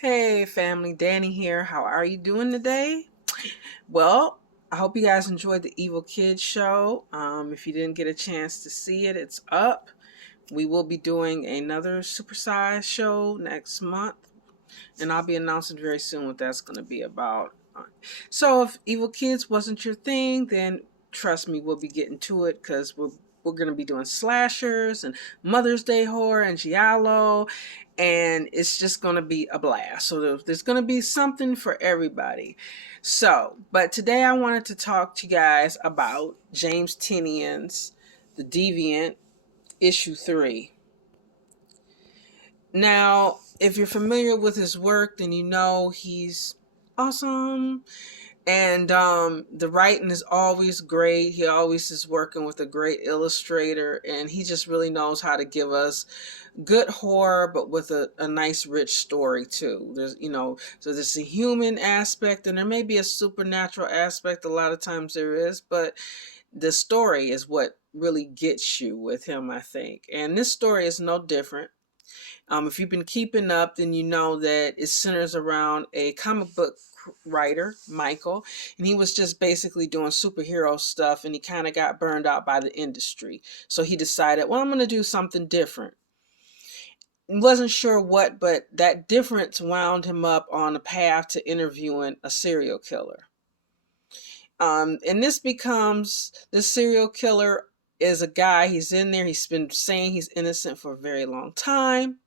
Hey family, Danny here. How are you doing today? Well, I hope you guys enjoyed the Evil Kids show. If you didn't get a chance to see it, it's up. We will be doing another supersized show next month, and I'll be announcing very soon what that's going to be about. So if Evil Kids wasn't your thing, then trust me, we'll be getting to it because we're going to be doing slashers and Mother's Day horror and giallo, and it's just going to be a blast. So there's going to be something for everybody. So, but today I wanted to talk to you guys about James Tynion's The Deviant, issue 3. Now, if you're familiar with his work, then you know he's awesome. And the writing is always great. He always is working with a great illustrator, and he just really knows how to give us good horror, but with a nice, rich story too. So there's a human aspect, and there may be a supernatural aspect. A lot of times there is, but the story is what really gets you with him, I think. And this story is no different. If you've been keeping up, then you know that it centers around a comic book writer, Michael, and he was just basically doing superhero stuff, and he kind of got burned out by the industry. So he decided, well, I'm going to do something different. Wasn't sure what, but that difference wound him up on a path to interviewing a serial killer. And this serial killer is a guy, he's in there, he's been saying he's innocent for a very long time.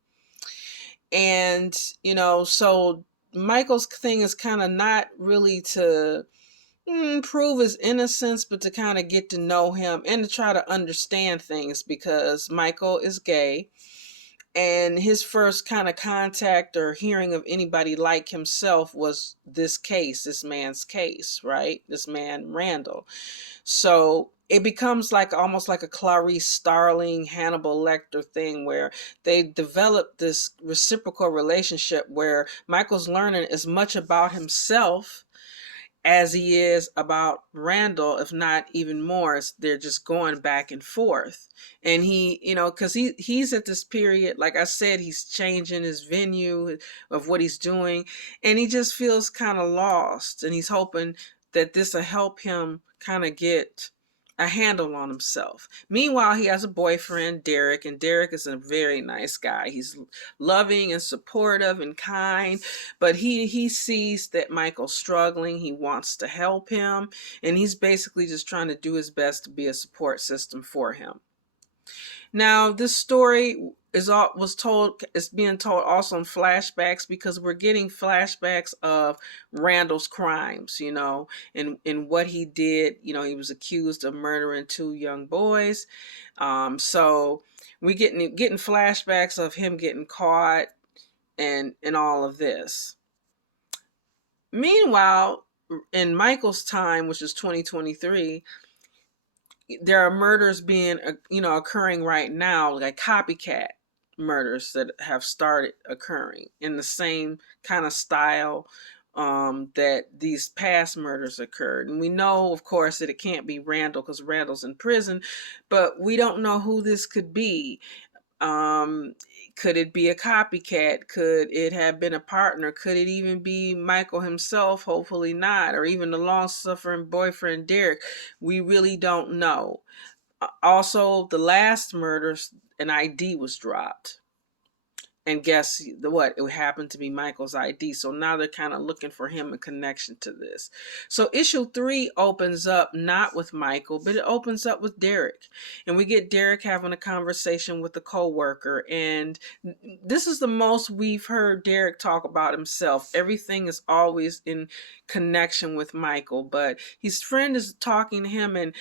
And, so Michael's thing is kind of not really to prove his innocence, but to kind of get to know him and to try to understand things, because Michael is gay. And his first kind of contact or hearing of anybody like himself was this man's case, right? This man, Randall. So it becomes like almost like a Clarice Starling, Hannibal Lecter thing, where they develop this reciprocal relationship where Michael's learning as much about himself as he is about Randall, if not even more. They're just going back and forth. And he, because he's at this period, like I said, he's changing his venue of what he's doing, and he just feels kind of lost. And he's hoping that this will help him kind of get a handle on himself. Meanwhile, he has a boyfriend, Derek, and Derek is a very nice guy. He's loving and supportive and kind, but he sees that Michael's struggling. He wants to help him, and he's basically just trying to do his best to be a support system for him. Now, this story is being told also in flashbacks, because we're getting flashbacks of Randall's crimes, and what he did. He was accused of murdering 2 young boys. So we getting flashbacks of him getting caught and all of this. Meanwhile, in Michael's time, which is 2023, there are murders being occurring right now, like copycat murders that have started occurring in the same kind of style that these past murders occurred. And we know, of course, that it can't be Randall because Randall's in prison, but we don't know who this could be. Could it be a copycat? Could it have been a partner? Could it even be Michael himself? Hopefully not. Or even the long-suffering boyfriend, Derek. We really don't know. Also, the last murders, an ID was dropped. And guess what? It happened to be Michael's ID. So now they're kind of looking for him in connection to this. So issue 3 opens up not with Michael, but it opens up with Derek. And we get Derek having a conversation with a co-worker. And this is the most we've heard Derek talk about himself. Everything is always in connection with Michael. But his friend is talking to him and,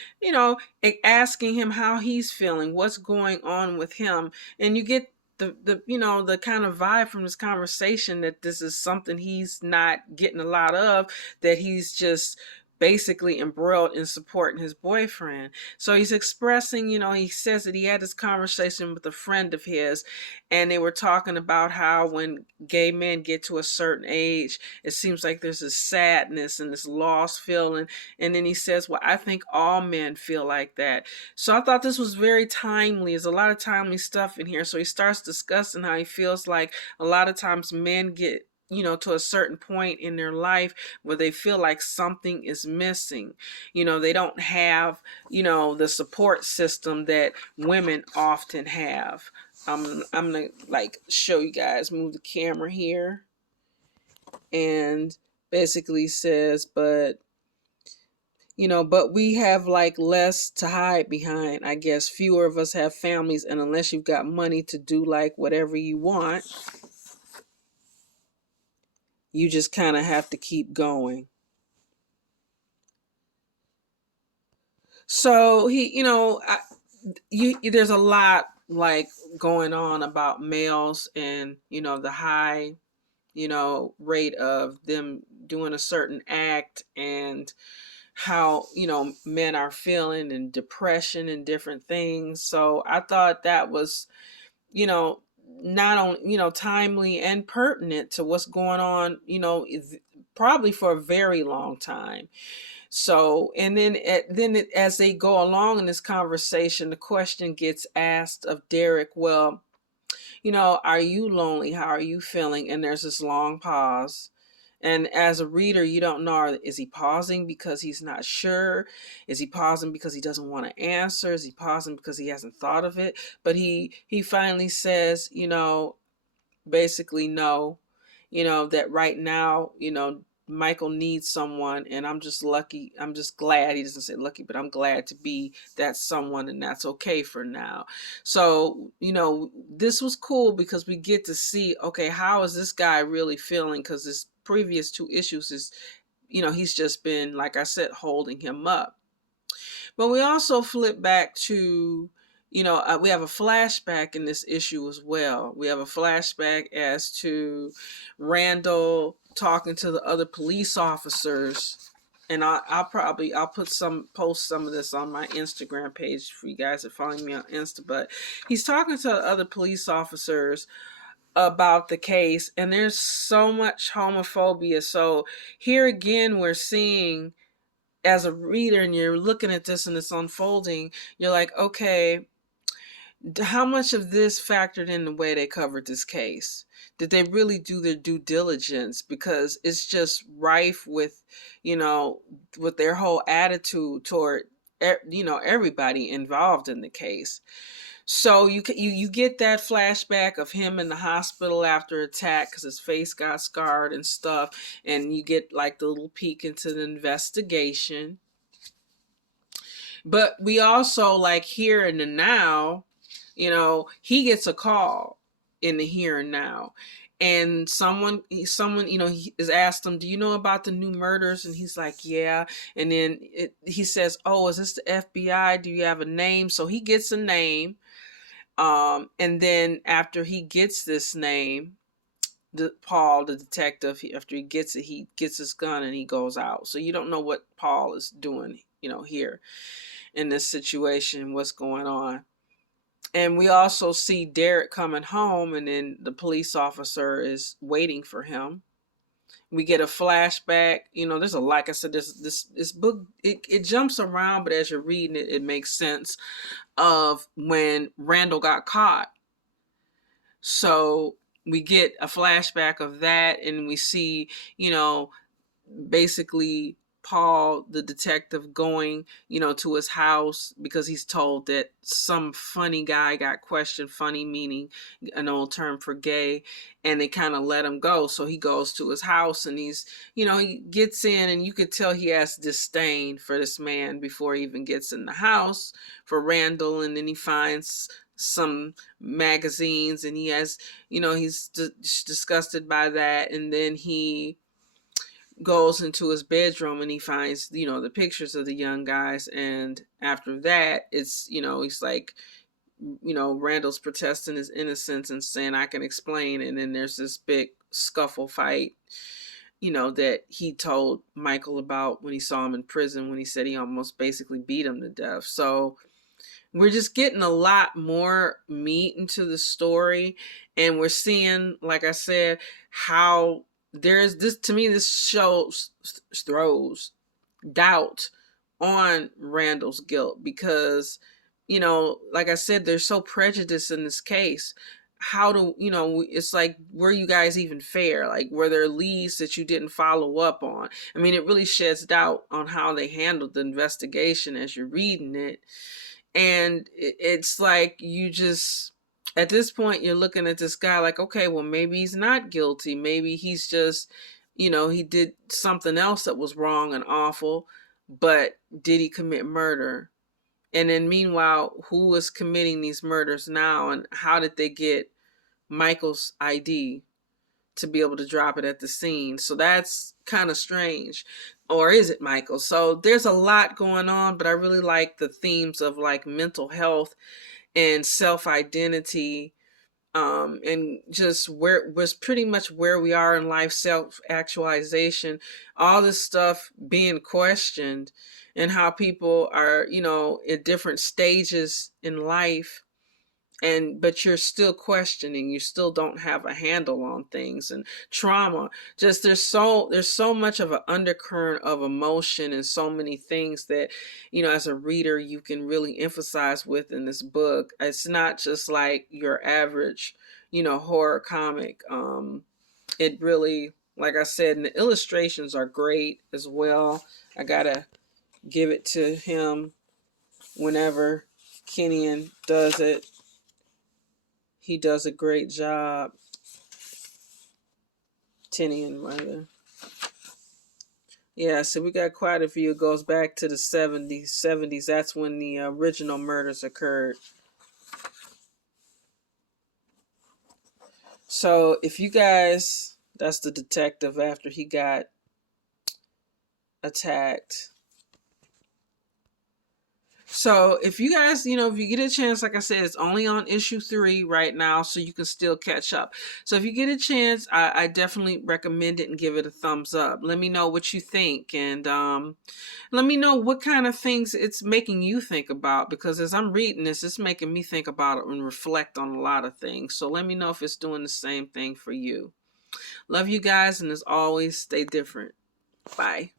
asking him how he's feeling, what's going on with him. And you get the kind of vibe from this conversation that this is something he's not getting a lot of, that he's just basically embroiled in supporting his boyfriend. So he's expressing, he says that he had this conversation with a friend of his, and they were talking about how when gay men get to a certain age, it seems like there's this sadness and this lost feeling. And then he says, well, I think all men feel like that. So I thought this was very timely. There's a lot of timely stuff in here. So he starts discussing how he feels like a lot of times men get to a certain point in their life where they feel like something is missing. They don't have, the support system that women often have. I'm gonna like show you guys, move the camera here, and basically says, but we have like less to hide behind. I guess fewer of us have families, and unless you've got money to do like whatever you want, you just kind of have to keep going. So there's a lot like going on about males and the high rate of them doing a certain act, and how men are feeling, and depression and different things. So I thought that was you know not only timely and pertinent to what's going on, probably for a very long time. So, and then as they go along in this conversation, the question gets asked of Derek, well, are you lonely? How are you feeling? And there's this long pause. And as a reader, you don't know, is he pausing because he's not sure? Is he pausing because he doesn't want to answer? Is he pausing because he hasn't thought of it? But he finally says, basically no, that right now, Michael needs someone, and I'm just lucky. I'm just glad, he doesn't say lucky, but I'm glad to be that someone, and that's okay for now. So, this was cool because we get to see, okay, how is this guy really feeling? Because his previous two issues is, he's just been, like I said, holding him up. But we also flip back to, we have a flashback in this issue as well. We have a flashback as to Randall talking to the other police officers. And I'll post some of this on my Instagram page for you guys that follow me on Insta. But he's talking to the other police officers about the case, and there's so much homophobia. So here again, we're seeing, as a reader, and you're looking at this and it's unfolding, you're like, okay, how much of this factored in the way they covered this case? Did they really do their due diligence? Because it's just rife with, with their whole attitude toward, everybody involved in the case. So you get that flashback of him in the hospital after attack because his face got scarred and stuff, and you get like the little peek into the investigation. But we also, like, here in the now, he gets a call in the here and now, and someone he is asked him, do you know about the new murders? And he's like, yeah. And then he says, oh, is this the FBI? Do you have a name? So he gets a name. And then after he gets this name, Paul, the detective, after he gets it, he gets his gun and he goes out. So you don't know what Paul is doing, here in this situation, what's going on. And we also see Derek coming home, and then the police officer is waiting for him. We get a flashback. There's a, like I said, this book, it jumps around, but as you're reading it, it makes sense of when Randall got caught. So we get a flashback of that, and we see, basically Paul, the detective, going, to his house because he's told that some funny guy got questioned, funny meaning an old term for gay, and they kind of let him go. So he goes to his house, and he's, he gets in, and you could tell he has disdain for this man before he even gets in the house, for Randall. And then he finds some magazines, and he has, he's disgusted by that. And then he goes into his bedroom, and he finds, the pictures of the young guys. And after that, it's, he's like, Randall's protesting his innocence and saying, I can explain. And then there's this big scuffle fight, that he told Michael about when he saw him in prison, when he said he almost basically beat him to death. So we're just getting a lot more meat into the story, and we're seeing, like I said, how there's this, to me, this shows, throws doubt on Randall's guilt, because, like I said, they're so prejudiced in this case. how to, it's like, were you guys even fair? Like, were there leads that you didn't follow up on? I mean, it really sheds doubt on how they handled the investigation as you're reading it. And it's like, you just, at this point, you're looking at this guy like, okay, well, maybe he's not guilty. Maybe he's just, he did something else that was wrong and awful, but did he commit murder? And then meanwhile, who is committing these murders now, and how did they get Michael's ID to be able to drop it at the scene? So that's kind of strange. Or is it Michael? So there's a lot going on, but I really like the themes of like mental health and self-identity, and just where was pretty much where we are in life, self-actualization, all this stuff being questioned, and how people are, at different stages in life, but you're still questioning, you still don't have a handle on things, and trauma, just there's so much of an undercurrent of emotion, and so many things that, as a reader, you can really emphasize with in this book. It's not just like your average, horror comic. It really, like I said, and the illustrations are great as well. I gotta give it to him. Whenever Tynion does it, he does a great job. Tynion, rather. Yeah, so we got quite a few. It goes back to the 70s. 70s, that's when the original murders occurred. So if you guys, that's the detective after he got attacked. So if you guys, if you get a chance, like I said, it's only on issue 3 right now, so you can still catch up. So if you get a chance, I definitely recommend it and give it a thumbs up. Let me know what you think, and let me know what kind of things it's making you think about, because as I'm reading this, it's making me think about it and reflect on a lot of things. So let me know if it's doing the same thing for you. Love you guys, and as always, stay different. Bye.